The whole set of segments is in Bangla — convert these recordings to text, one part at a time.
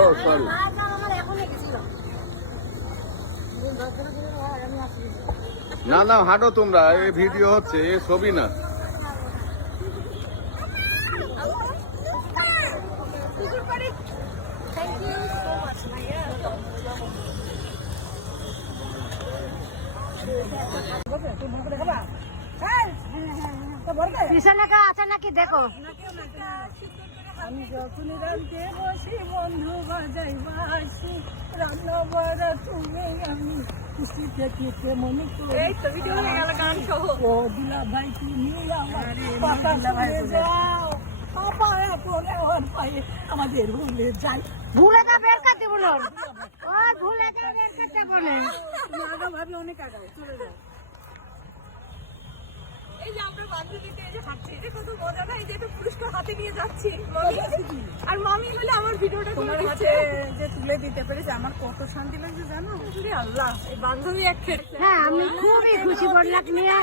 ও সরি, না না হাঁটো তোমরা, এই ভিডিও হচ্ছে, এ ছবি না। পিছনে কা আছে নাকি দেখো। আমি যখনই রাঁধতে বসি বন্ধু বাজাই বাসি, রান্না বাড়া তুমি আমি খুশি থেকে কেমন করে ও দুলা ভাই তুমি আমার পাপা ভুলে যাও, পাপা এখন আমার পায়ে আমাদের ভুলে যাই। ভুলে যা বের করতে বলো, ও ভুলে যা বের করতে বলে। তুমি আগা ভাবি অনেক আগাও, চলে যাও। এই যে আমরা বান্ধবীতে এই যে হাঁটছি, এটা কত মজা না, এই যে একটা পুরস্কার হাতে নিয়ে যাচ্ছি মামি, আর মামি হলে আমার ভিডিওটা তোমার করে হাতে দিচ্ছে। যে তুলে দিতে পেরেছি আমার কত শান্তি লাগছে জানো। আল্লাহ, এই বান্ধবী এক খেয়েছে। হ্যাঁ আমি খুবই খুশি বললাম নিয়ে,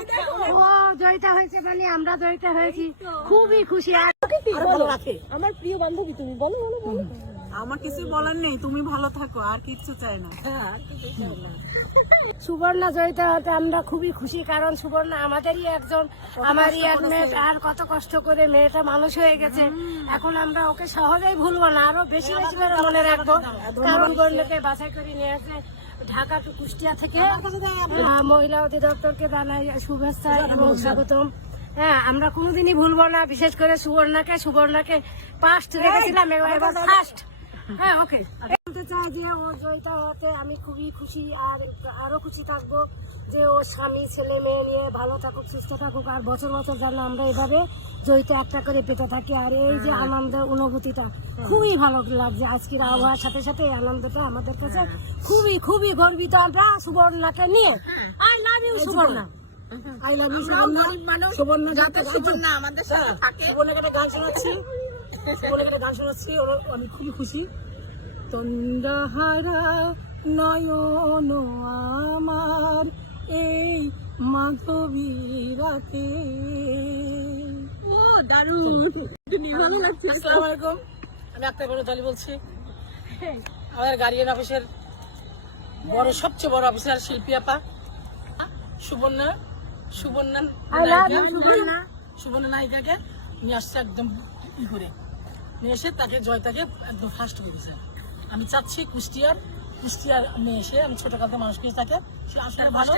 ও জয়িতা হয়েছে মানে আমরা জয়িতা হয়েছি, খুবই খুশি। আর ভালো রাখে। আমার প্রিয় বান্ধবী তুমি, বলো বলো বলো। আমার কিছু বলার নেই, তুমি ভালো থাকো, আর কিচ্ছু চাই না। সুবর্ণা জয়িতা হতে আমরা খুবই খুশি, কারণ সুবর্ণা আমাদেরই একজন, আমারই এক মেয়ে, আর কত কষ্ট করে মেয়েটা মানুষ হয়ে গেছে। এখন আমরা ওকে সহজেই ভুলবো না, আরো বেশি বেশি করে মনে রাখবো, কারণ বন্যকে বাছাই করে নিয়ে আসে ঢাকা টু কুষ্টিয়া থেকে। মহিলা অধিদপ্তরকে জানাই শুভেচ্ছা এবং স্বাগতম। হ্যাঁ আমরা কোনোদিনই ভুলবো না, বিশেষ করে সুবর্ণাকে ফার্স্ট রেখেছিলাম, এবার ফার্স্ট। হ্যাঁ ওকে, বলতে চাই যে ও জয়িতা হতে আমি খুবই খুশি, আর আরো খুশি থাকবো যে ওর স্বামী ছেলে মেয়ে নিয়ে ভালো থাকুক, সুস্থ থাকুক, আর বছর বছর যেন আমরা এভাবে জয়িতা একটা করে পেতে থাকি। আর এই যে আনন্দের অনুভূতিটা খুবই ভালো লাগছে, আজকের আবহাওয়ার সাথে সাথে এই আনন্দটা আমাদের কাছে খুবই খুবই গর্বিত আমরা সুবর্ণাকে নিয়ে। I love you Subarna, I love you Subarna. Subarna যাতে সুবর্ণা আমাদের সাথে থাকে। সুবর্ণাকে একটা গান শোনাচ্ছি, আমি খুবই খুশি। তন্দ্রাহারা নয়ন আমার এই মাধবী রাতে। ও দারুণ, ভালো লাগছে। আসসালামু আলাইকুম, আমি একটা বড় দলি বলছি। আমাদের গার্ডিয়ান অফিসের বড়, সবচেয়ে বড় অফিসার শিল্পী আপা সুবর্ণা নায়িকাকে নিয়ে আসছে একদম ই করে নিয়ে এসে তাকে জয়তাকে একদম ফার্স্ট করেছে। আমি চাচ্ছি কুষ্টিয়ার নিয়ে এসে, আমি ছোটখাটো মানুষকে তাকে আসলে ভালো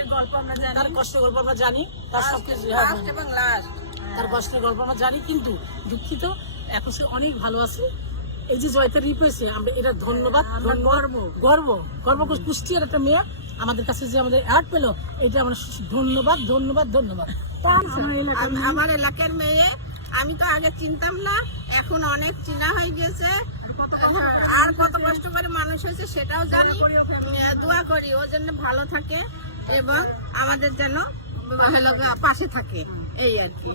তার কষ্টের গল্প আমরা জানি, তার সবকিছু তার কষ্টের গল্প আমরা জানি, কিন্তু দুঃখিত এখন সে অনেক ভালো আছে। এই যে জয়তা রিপ হয়েছে, আমরা এটা ধন্যবাদ, গর্ব কুষ্টিয়ার একটা মেয়ে আমাদের কাছে যে আমাদের অ্যাড পেলো, এটা আমরা ধন্যবাদ। আমার এলাকার মেয়ে, আমি তো আগে চিনতাম না, এখন অনেক চিনা হয়ে গেছে, আর কত কষ্ট করে মানুষ হয়েছে সেটাও জানি। দোয়া করি ও যেন ভালো থাকে এবং আমাদের যেন পাশে থাকে, এই আর কি।